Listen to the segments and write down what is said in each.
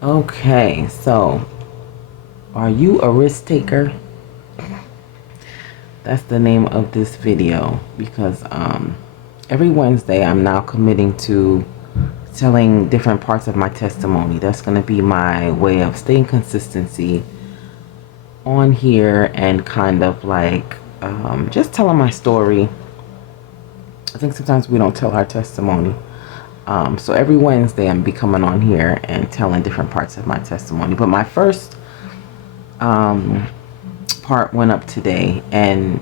Okay, so are you a risk taker? That's the name of this video because every Wednesday I'm now committing to telling different parts of my testimony. That's going to be my way of staying consistency on here and kind of like just telling my story. I think sometimes we don't tell our testimony. So every Wednesday I'm be coming on here and telling different parts of my testimony. But my first part went up today, and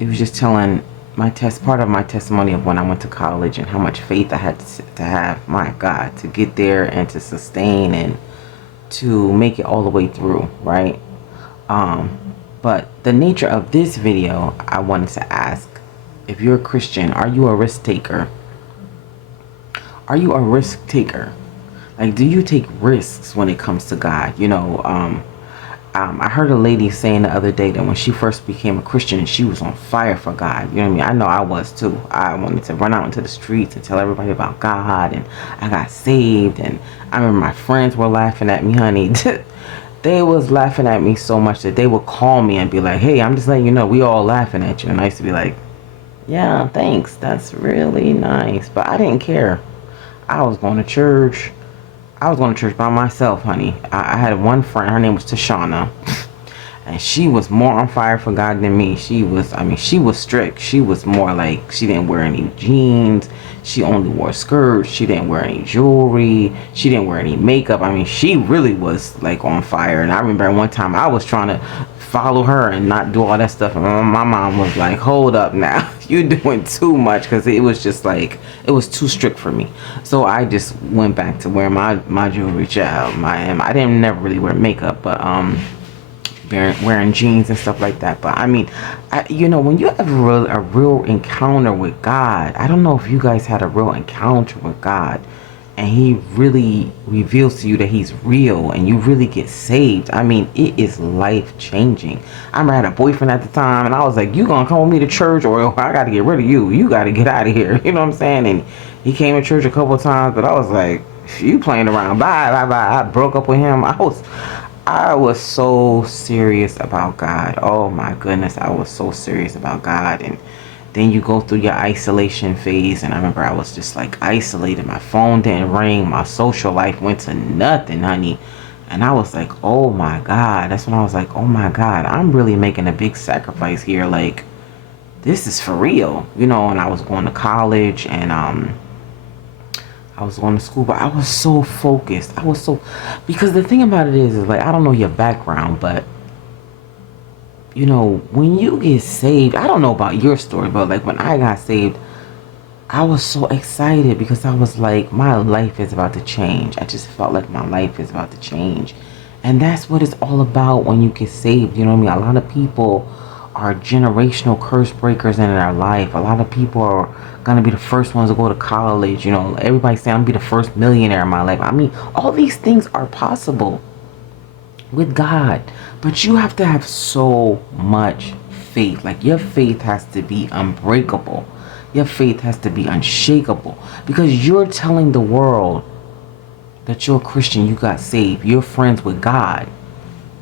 it was just telling part of my testimony of when I went to college and how much faith I had to have, my God, to get there and to sustain and to make it all the way through, right? But the nature of this video, I wanted to ask, if you're a Christian, are you a risk taker? Are you a risk taker? Like, do you take risks when it comes to God? I heard a lady saying the other day that when she first became a Christian, she was on fire for God. You know what I mean? I know I was too. I wanted to run out into the streets and tell everybody about God, and I got saved. And I remember my friends were laughing at me, honey. They was laughing at me so much that they would call me and be like, "Hey, I'm just letting you know, we all laughing at you." And I used to be like, "Yeah, thanks. That's really nice." But I didn't care. I was going to church. I was going to church by myself, honey. I had one friend. Her name was Tashana. And she was more on fire for God than me. She was strict. She was more like, she didn't wear any jeans. She only wore skirts. She didn't wear any jewelry. She didn't wear any makeup. She really was like on fire. And I remember one time I was trying to follow her and not do all that stuff. And my mom was like, hold up now. You're doing too much. Because it was just like, it was too strict for me. So I just went back to wearing my jewelry, child. I didn't never really wear makeup, but wearing jeans and stuff like that. But when you have a real encounter with God, I don't know if you guys had a real encounter with God and he really reveals to you that he's real and you really get saved. It is life changing. I remember I had a boyfriend at the time and I was like, you gonna come with me to church or I gotta get rid of you. You gotta get out of here. You know what I'm saying? And he came to church a couple of times, but I was like, you playing around. Bye, bye, bye. I broke up with him. I was so serious about God. Oh my goodness, I was so serious about God. And then you go through your isolation phase, and I remember I was just like isolated. My phone didn't ring. My social life went to nothing, honey. And I was like, oh my God. That's when I was like, oh my God, I'm really making a big sacrifice here. Like, this is for real. And I was going to college and I was going to school, but I was so focused. Because the thing about it is like, I don't know your background, but when you get saved, I don't know about your story, but like when I got saved, I was so excited because I was like, my life is about to change. I just felt like my life is about to change. And that's what it's all about when you get saved. You know what I mean? A lot of people are generational curse breakers in their life. A lot of people are gonna be the first ones to go to college. Everybody's saying I'm gonna be the first millionaire in my life. All these things are possible with God, but you have to have so much faith. Like, your faith has to be unbreakable. Your faith has to be unshakable because you're telling the world that you're a Christian, you got saved, you're friends with God.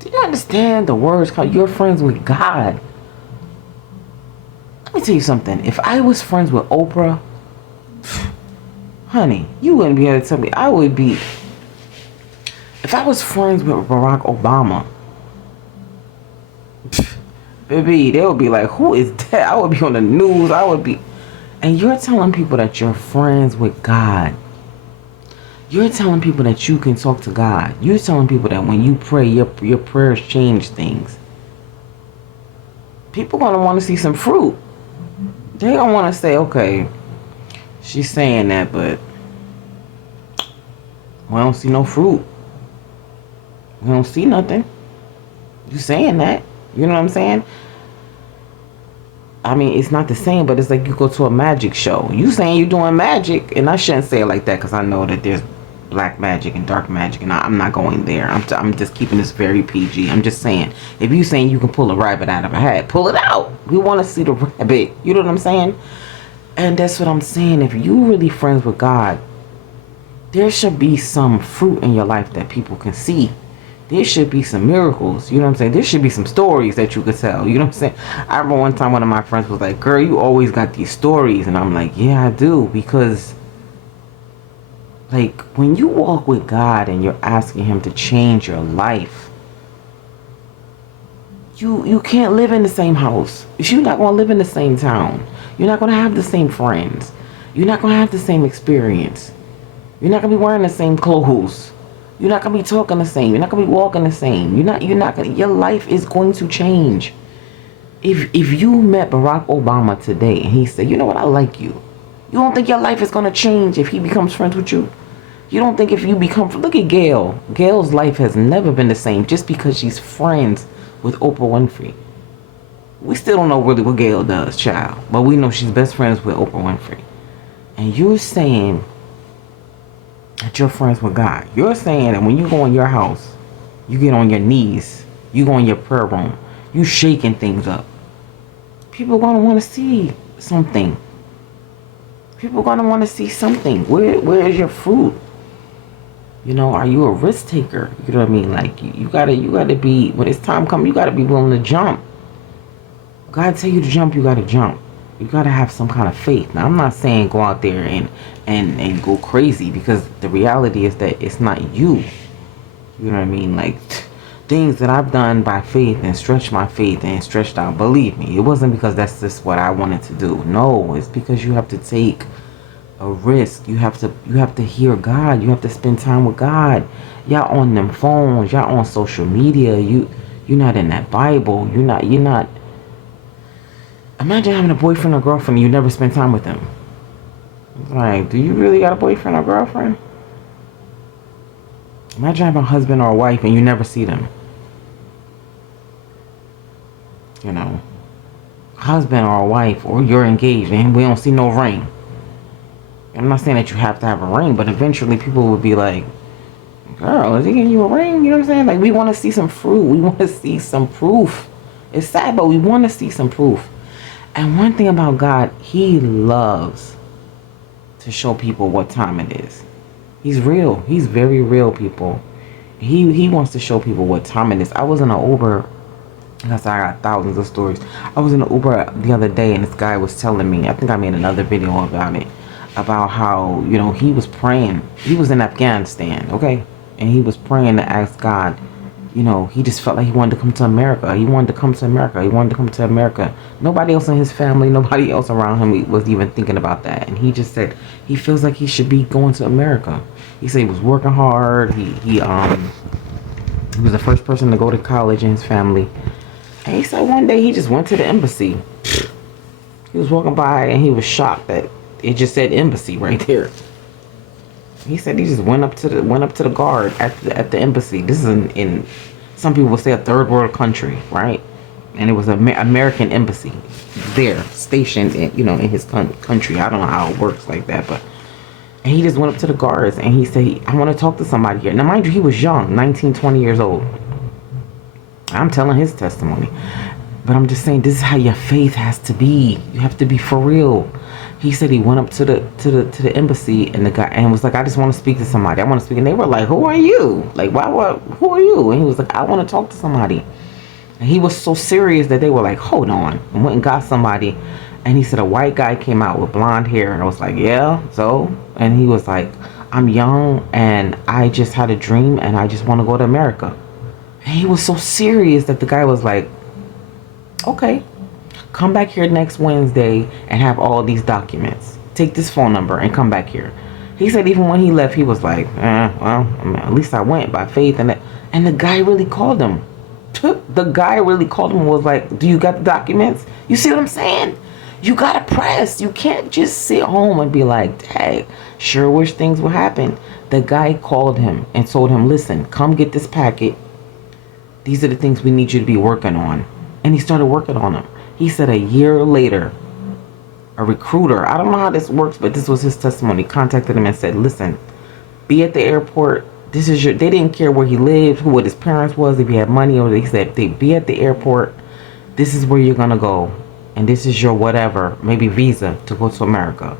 Do you understand the words called you're friends with God? Let me tell you something. If I was friends with Oprah, honey, you wouldn't be able to tell me. I would be. If I was friends with Barack Obama, baby, they would be like, who is that? I would be on the news. I would be. And you're telling people that you're friends with God. You're telling people that you can talk to God. You're telling people that when you pray, your prayers change things. People gonna want to see some fruit. They gonna want to say, okay, she's saying that, but we don't see no fruit. We don't see nothing. You saying that. You know what I'm saying? It's not the same, but it's like you go to a magic show. You saying you doing magic, and I shouldn't say it like that because I know that there's black magic and dark magic, and I'm not going there. I'm just keeping this very PG. I'm just saying, if you saying you can pull a rabbit out of a hat, pull it out. We want to see the rabbit. You know what I'm saying? And that's what I'm saying. If you really friends with God, there should be some fruit in your life that people can see. There should be some miracles. You know what I'm saying? There should be some stories that you could tell. You know what I'm saying? I remember one time one of my friends was like, girl, you always got these stories. And I'm like, yeah, I do. Because, like, when you walk with God and you're asking him to change your life, you can't live in the same house. You're not going to live in the same town. You're not going to have the same friends. You're not going to have the same experience. You're not going to be wearing the same clothes. You're not going to be talking the same. You're not going to be walking the same. You're not going to, your life is going to change. If you met Barack Obama today and he said, you know what, I like you. You don't think your life is going to change if he becomes friends with you? You don't think if you become, look at Gail. Gail's life has never been the same just because she's friends with Oprah Winfrey. We still don't know really what Gail does, child. But we know she's best friends with Oprah Winfrey. And you're saying that you're friends with God. You're saying that when you go in your house, you get on your knees, you go in your prayer room, you shaking things up. People are going to want to see something. People are going to want to see something. Where is your fruit? You know, are you a risk taker? You know what I mean? Like, you gotta be, when it's time come, you gotta be willing to jump. God tell you to jump, you gotta jump. You gotta have some kind of faith. Now, I'm not saying go out there and go crazy, because the reality is that it's not you. You know what I mean? Like, things that I've done by faith and stretched my faith and stretched out, believe me, it wasn't because that's just what I wanted to do. No, it's because you have to take a risk. You have to hear God. You have to spend time with God. Y'all on them phones, y'all on social media, you're not in that Bible. You're not imagine having a boyfriend or girlfriend and you never spend time with them. Like, do you really got a boyfriend or girlfriend? Imagine having a husband or a wife and you never see them. You know, husband or a wife, or you're engaged and we don't see no ring. I'm not saying that you have to have a ring, but eventually people would be like, girl, is he getting you a ring? You know what I'm saying? Like, we want to see some fruit. We want to see some proof. It's sad, but we want to see some proof. And one thing about God, he loves to show people what time it is. He's real. He's very real, people. He wants to show people what time it is. I was in an Uber. I got thousands of stories. I was in an Uber the other day, and this guy was telling me, I think I made another video about it, about how, you know, he was praying. He was in Afghanistan, okay? And he was praying to ask God, you know, he just felt like he wanted to come to America. He wanted to come to America. He wanted to come to America. Nobody else in his family, nobody else around him was even thinking about that. And he just said he feels like he should be going to America. He said he was working hard. He was the first person to go to college in his family. And he said one day he just went to the embassy. He was walking by and he was shocked that it just said embassy right there. He said he just went up to the guard at the embassy. This is in some people would say a third world country, right? And it was an American embassy there, stationed in, you know, in his country. I don't know how it works like that, but and he just went up to the guards and he said, I want to talk to somebody here. Now, mind you, he was young, 19, 20 years old. I'm telling his testimony, but I'm just saying this is how your faith has to be. You have to be for real. He said he went up to the embassy and the guy and was like, I just want to speak to somebody. I want to speak. And they were like, who are you? Like, who are you? And he was like, I want to talk to somebody. And he was so serious that they were like, hold on. And went and got somebody. And he said a white guy came out with blonde hair. And I was like, yeah, so? And he was like, I'm young and I just had a dream and I just want to go to America. And he was so serious that the guy was like, okay, come back here next Wednesday and have all these documents. Take this phone number and come back here. He said even when he left, he was like, well, I mean, at least I went by faith. And the guy really called him. The guy really called him and was like, do you got the documents? You see what I'm saying? You got to press. You can't just sit home and be like, dang, sure wish things would happen. The guy called him and told him, listen, come get this packet. These are the things we need you to be working on. And he started working on them. He said a year later, a recruiter, I don't know how this works, but this was his testimony, contacted him and said, listen, be at the airport. This is they didn't care where he lived, what his parents was, if he had money, or they said, they be at the airport. This is where you're going to go. And this is your whatever, maybe visa to go to America.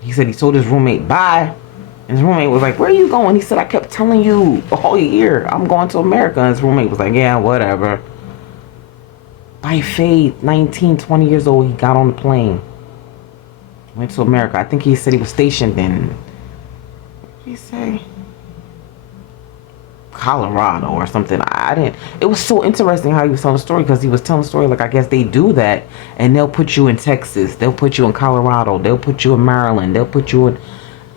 He said he told his roommate, bye. And his roommate was like, where are you going? He said, I kept telling you all year, I'm going to America. And his roommate was like, yeah, whatever. By faith, 19, 20 years old, he got on the plane. Went to America. I think he said he was stationed in, what did he say? Colorado or something. I didn't. It was so interesting how he was telling the story, because he was telling the story like, I guess they do that, and they'll put you in Texas, they'll put you in Colorado, they'll put you in Maryland, they'll put you in,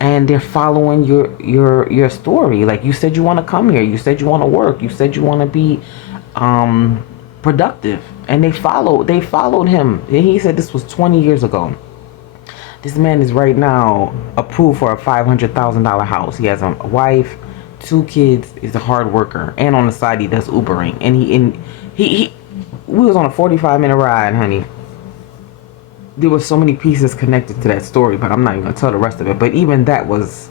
and they're following your story. Like, you said you want to come here, you said you want to work, you said you want to be productive, and they followed him. And he said this was 20 years ago. This man is right now approved for a $500,000 house. He has a wife, 2 kids, is a hard worker, and on the side he does Ubering. And he we was on a 45-minute ride, honey. There were so many pieces connected to that story, but I'm not even gonna tell the rest of it. But even that was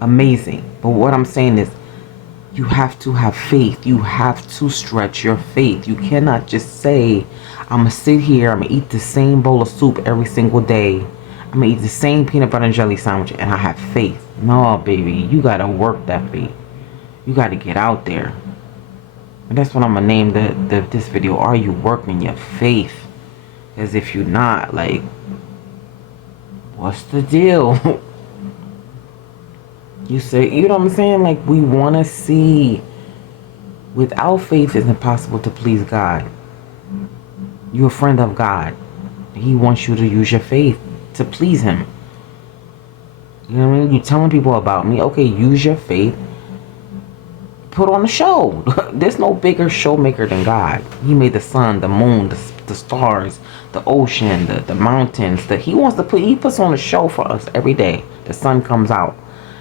amazing. But what I'm saying is, you have to have faith. You have to stretch your faith. You cannot just say, I'm gonna sit here, I'm gonna eat the same bowl of soup every single day, I'm gonna eat the same peanut butter and jelly sandwich, and I have faith. No, baby, you gotta work that faith. You gotta get out there. And that's what I'm gonna name this video. Are you working your faith? Because if you're not, like, what's the deal? You say, you know what I'm saying? Like, we wanna see, without faith it's impossible to please God. You're a friend of God. He wants you to use your faith to please him. You know what I mean? You're telling people about me. Okay, use your faith. Put on a show. There's no bigger show maker than God. He made the sun, the moon, the stars, the ocean, the mountains. He puts on a show for us every day. The sun comes out.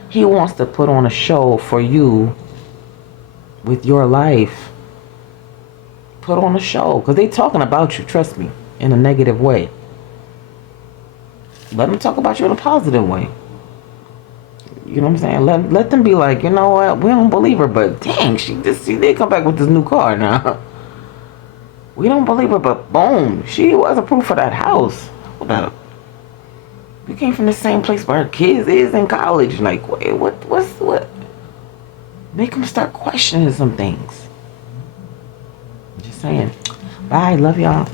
He wants to put on a show for you with your life. Put on a show. Because they talking about you, trust me, in a negative way. Let them talk about you in a positive way. You know what I'm saying? Let them be like, you know what? We don't believe her, but dang, she did come back with this new car now. We don't believe her, but boom, she was approved for that house. Hold up. We came from the same place where her kids is in college. Like, wait, what? Make them start questioning some things. Just saying. Bye. Love y'all.